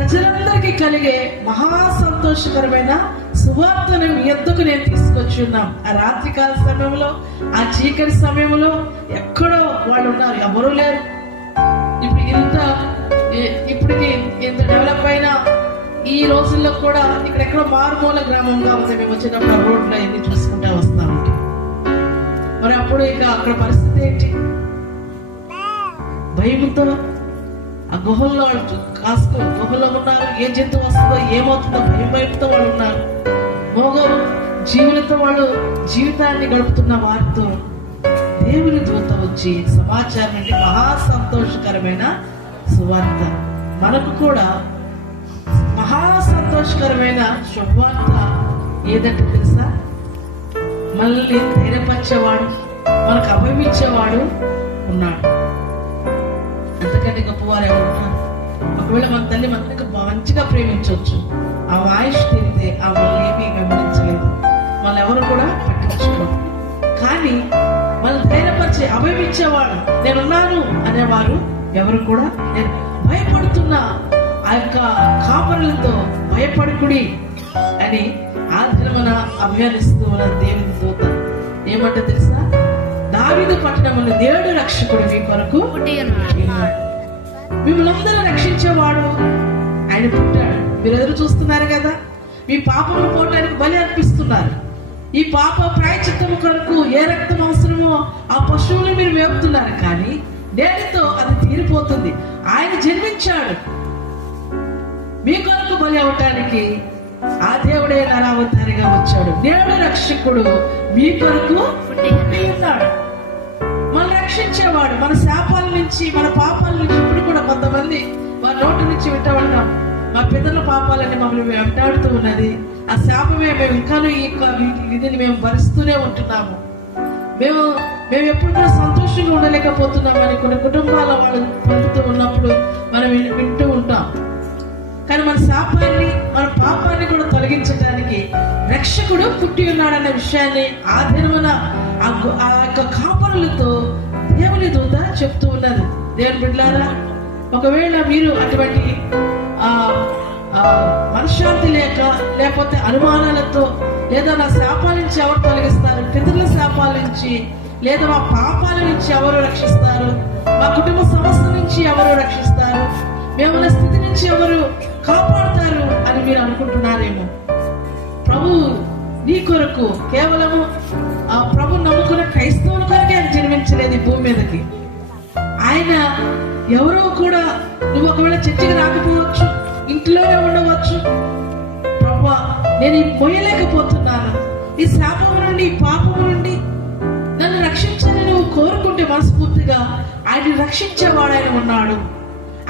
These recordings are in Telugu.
ప్రజలందరికీ కలిగే మహా సంతోషకరమైన సువార్తను ఎందుకు నేను తీసుకొచ్చి ఉన్నాం. ఆ రాత్రికాల సమయంలో ఆ చీకటి సమయంలో ఎక్కడో వాళ్ళు ఉన్నారు. ఎవరూ లేరు. ఇప్పుడు ఇంత ఇప్పటికి ఇంత డెవలప్ అయిన ఈ రోజుల్లో కూడా ఇక్కడ ఎక్కడో మారుమూల గ్రామంగా ఉంది. మేము వచ్చినప్పుడు ఆ రోడ్లో ఎన్ని చూసుకుంటా వస్తా. ఉంటాం మరి అప్పుడు ఇక అక్కడ పరిస్థితి ఏంటి? భయంతో ఆ గుహల్లో వాళ్ళు చూ- కాసుకో గుహల్లో ఉన్నారు. ఏ జంతువు వస్తుందో ఏమవుతుందో భయం భయంతో వాళ్ళు ఉన్నారు. మోగ జీవులతో వాళ్ళు జీవితాన్ని గడుపుతున్న వారితో దేవుని దూత వచ్చి సమాచారం అంటే మహా సంతోషకరమైన సువార్త. మనకు కూడా మహా సంతోషకరమైన శుభవార్త ఏదంటే తెలుసా? మనల్ని ధైర్యపరిచేవాడు మనకు అభయమిచ్చేవాడు ఉన్నాడు. అంతకంటే గొప్పవారు ఎవరు ఒకవేళ మన తల్లి మనకు మంచిగా ప్రేమించవచ్చు ఆ ఆయుష్ తీరితే ఆ మనల్ని ఏమీ వెంబడించలేదు వాళ్ళు ఎవరు కూడా పట్టించుకోరు. కానీ మన ధైర్యపరిచే అభయమిచ్చేవాడు నేనున్నాను అనేవారు ఎవరు కూడా నేను భయపడుతున్న ఆ యొక్క కాపరులతో భయపడుకుడి అని ఆ దినమున అభ్యర్థిస్తూ ఉన్న దేవుని దూత ఏమంటే తెలుసా? దావిదు పట్టణమును దేవుడు రక్షకుడు మీ కొరకు మిమ్మల్ని అందరూ రక్షించేవాడు ఆయన పుట్టాడు. మీరు ఎదురు చూస్తున్నారు కదా? మీ పాపము పోవటానికి బలి అర్పిస్తున్నారు. ఈ పాప ప్రాయచిత్తము కొరకు ఏ రక్తం అవసరమో ఆ పశువులు మీరు వేపుతున్నారు కానీ నేటితో అది తీరిపోతుంది. ఆయన జన్మించాడు. మీ కొరకు బలి అవటానికి ఆ దేవుడే నరావతారిగా వచ్చాడు. దేవుడు రక్షకుడు. మీ కొరకు పుట్టి ఉన్నాడు. మన రక్షించేవాడు మన శాపాల నుంచి మన పాపాల నుంచి ఇప్పుడు కూడా కొంతమంది వారి నోటి నుంచి వింటా ఉంటాం మా పిల్లల పాపాలని మమ్మల్ని వెంటాడుతూ ఉన్నది. ఆ శాపమే మేము ఇంకాను ఈ విధిని మేము భరిస్తూనే ఉంటున్నాము. మేము మేము ఎప్పుడు కూడా సంతోషంగా ఉండలేకపోతున్నామని కొన్ని కుటుంబాల వాళ్ళు పంపుతూ ఉన్నప్పుడు మనం వింటూ ఉంటాం. కానీ మన శాపాన్ని మన పాపాన్ని కూడా తొలగించడానికి రక్షకుడు పుట్టి ఉన్నాడన్న విషయాన్ని ఆ దినమున ఆ ఆ యొక్క కాపరులతో దేవుని దూత చెప్తూ ఉన్నది. దేవుని బిడ్డలారా ఒకవేళ మీరు అటువంటి ఆ మనశ్శాంతి లేక లేకపోతే అనుమానాలతో లేదా నా శాపాల నుంచి ఎవరు తొలగిస్తారు? పితరుల శాపాల నుంచి లేదా మా పాపాల నుంచి ఎవరు రక్షిస్తారు? మా కుటుంబ సమస్య నుంచి ఎవరు రక్షిస్తారు? మేమున్న స్థితి నుంచి ఎవరు కాపాడుతారు అని మీరు అనుకుంటున్నారేమో? ప్రభు నీ కొరకు కేవలము భూమి మీదకి. ఆయన ఎవరో కూడా నువ్వు ఒకవేళ చర్చికి రాకపోవచ్చు ఇంట్లోనే ఉండవచ్చు. ప్రభా నేను పోయలేకపోతున్నాను. ఈ శాపము నుండి ఈ పాపము నుండి నన్ను రక్షించని నువ్వు కోరుకుంటే మనస్ఫూర్తిగా ఆయన రక్షించేవాడు ఆయన ఉన్నాడు.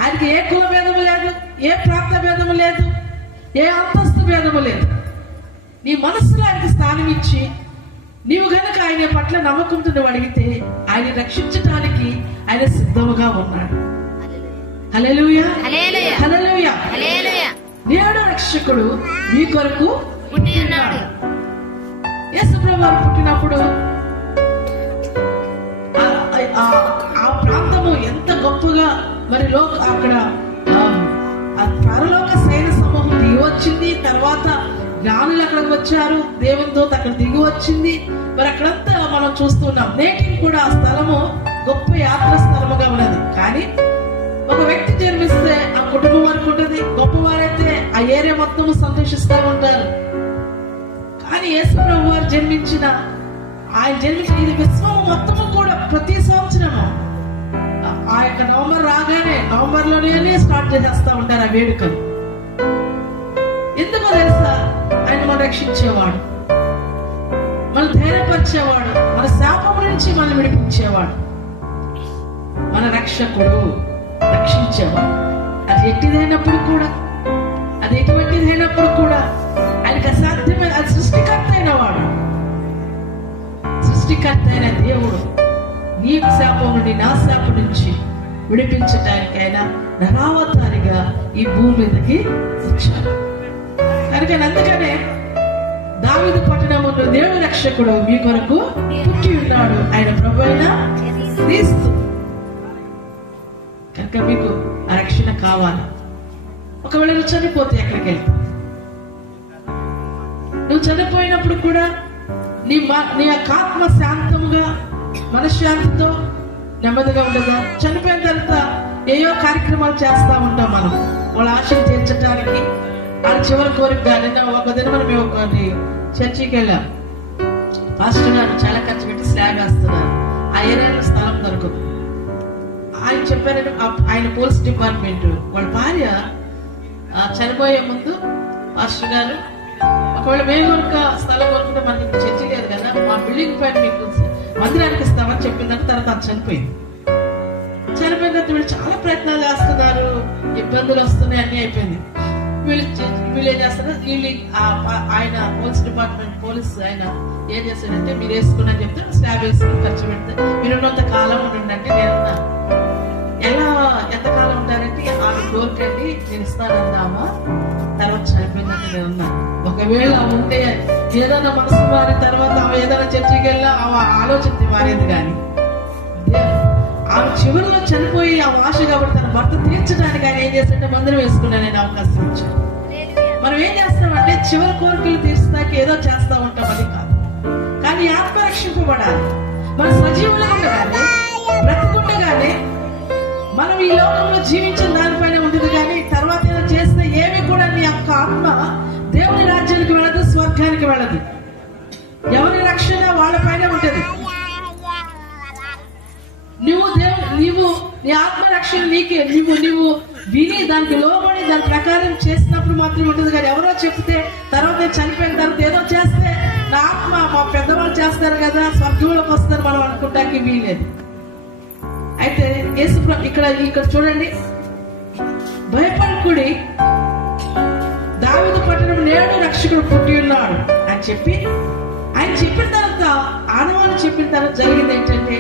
ఆయనకి ఏ కుల భేదము లేదు ఏ ప్రాంత భేదము లేదు ఏ అంతస్తు భేదము లేదు. నీ మనస్సులో ఆయనకి స్థానం ఇచ్చి నీవు గనక ఆయన పట్ల నమ్మకంతో నువ్వు అడిగితే ఆయన రక్షించటానికి ఆయన సిద్ధముగా ఉన్నాడు. నేడు రక్షకుడు మీ కొరకు యేసుప్రభు పుట్టినప్పుడు ఆ- ప్రాంతము ఎంత గొప్పగా మరి లోక అక్కడ పరలోక సైన సమూహం దిగి వచ్చింది తర్వాత జ్ఞానులు అక్కడికి వచ్చారు. దేవుని దూత అక్కడ దిగి వచ్చింది. మరి అక్కడంతా మనం చూస్తున్నాం. నేటికి కూడా ఆ స్థలము గొప్ప యాత్ర స్థలముగా ఉన్నది. కానీ ఒక వ్యక్తి జన్మిస్తే ఆ కుటుంబం వరకు ఉంటుంది. గొప్పవారైతే ఆ ఏరియా మొత్తం సంతోషిస్తూ ఉంటారు. కానీ యేసుప్రభు వారు జన్మించిన ఆయన జన్మించిన ఇది విశ్వం మొత్తము కూడా ప్రతి సంవత్సరము ఆ- యొక్క నవంబర్ రాగానే నవంబర్లోనే స్టార్ట్ చేసేస్తూ ఉంటారు ఆ వేడుకలు. రక్షించేవాడు. మన ధైర్యపరిచేవాడు. మన శాపం నుంచి మనం విడిపించేవాడు. మన రక్షకుడు రక్షించేవాడు. అది ఎట్టిదైనప్పుడు కూడా అది ఎటువంటిదైనప్పుడు కూడా ఆయనకు అసాధ్యమైన అది సృష్టికర్త అయిన వాడు సృష్టికర్త అయిన దేవుడు నీ శాపం నుండి నా శాపం నుంచి విడిపించడానికైనా నరావతారిగా ఈ భూమి మీదకి వచ్చాడు. కనుక అందుకనే దావిదు పట్టణంలో దేవుడు రక్షకుడు మీ కొరకు పుట్టి ఉన్నాడు. ఆయన ప్రభు అయిన క్రీస్తు. కనుక మీకు ఆ రక్షణ కావాలి? ఒకవేళ నువ్వు చనిపోతే ఎక్కడికి వెళ్తావు? నువ్వు చనిపోయినప్పుడు కూడా నీ మా- నీ యొక్క ఆత్మ శాంతముగా మనశ్శాంతితో నెమ్మదిగా ఉండగా చనిపోయిన తర్వాత ఏయో కార్యక్రమాలు చేస్తా ఉంటాం మనం? వాళ్ళ ఆశలు తీర్చడానికి అది చివరి కోరిక నిన్న ఒక దిన మనం ఒకటి చర్చికి వెళ్ళాం. పాస్టర్ గారు చాలా ఖర్చు పెట్టి స్లాగ్ వేస్తున్నారు. ఆ ఏరియాలో స్థలం దొరకదు. ఆయన చెప్పారంటే ఆయన పోలీస్ డిపార్ట్మెంట్ వాళ్ళ భార్య చనిపోయే ముందు పాస్టర్ గారు ఒకవేళ మేము కనుక స్థలం కొనుక్కుంటే మనకి చర్చి లేదు కదా మా బిల్డింగ్ పైన మీకు మందిరానికి ఇస్తామని చెప్పిందని తర్వాత అది చనిపోయింది. చనిపోయిన తర్వాత వీళ్ళు చాలా ప్రయత్నాలు చేస్తున్నారు. ఇబ్బందులు వస్తున్నాయి అన్ని అయిపోయింది. వీళ్ళు వీళ్ళు ఏం చేస్తారు? వీళ్ళు ఆయన పోలీస్ డిపార్ట్మెంట్ పోలీస్ ఆయన ఏం చేస్తాడంటే మీరు వేసుకుని అని చెప్తే స్లాబ్ వేసుకుని ఖర్చు పెడితే మీరు ఉన్నంత కాలం ఉండండి నేను ఎలా ఎంతకాలం ఉంటారంటే ఆమె వెళ్ళి నేను ఇస్తానన్నామా తర్వాత చనిపోయిందంటే నేను ఉన్నాను ఒకవేళ ఉంటే ఏదైనా మనసు మారిన తర్వాత ఆమె ఏదైనా చర్చికి వెళ్ళా ఆమె ఆలోచన మారేది కానీ ఆమె చివరిలో చనిపోయి ఆ వాష కాబట్టి తన భర్త తీర్చడానికి ఆయన ఏం చేస్తుంటే మందిరం వేసుకున్నాను నేను అవకాశం ఇచ్చాను మనం ఏం చేస్తామంటే చివరి కోరికలు తీర్చడానికి ఏదో చేస్తా ఉంటాం అది కాదు. కానీ ఆత్మ రక్షింపబడాలి మనం సజీవులుగా ఉండగానే బ్రతుకుండగానే మనం ఈ లోకంలో జీవించిన దానిపైన ఉంటుంది కానీ తర్వాత ఏదో చేస్తే ఏమి కూడా నీ యొక్క ఆత్మ దేవుని రాజ్యానికి వెళ్ళదు స్వర్గానికి వెళ్ళదు. ఎవరు నీ ఆత్మ రక్షణ నీకే. నువ్వు నువ్వు విని దానికి లోబడి దాని ప్రకారం చేసినప్పుడు మాత్రం ఉంటుంది. కానీ ఎవరో చెప్తే తర్వాత చనిపోయిన తర్వాత ఏదో చేస్తే నా ఆత్మ మా పెద్దవాళ్ళు చేస్తారు కదా స్వర్గంలోకి వస్తారు మనం అనుకుంటానికి వీలేదు అయితే యేసు ఇక్కడ ఇక్కడ చూడండి. భయపడకుడి. దావిదు పట్టణం నేడు రక్షకుడు పుట్టి ఉన్నాడు అని చెప్పి ఆయన చెప్పిన తర్వాత ఆనవాళ్ళు చెప్పిన తర్వాత జరిగింది ఏంటంటే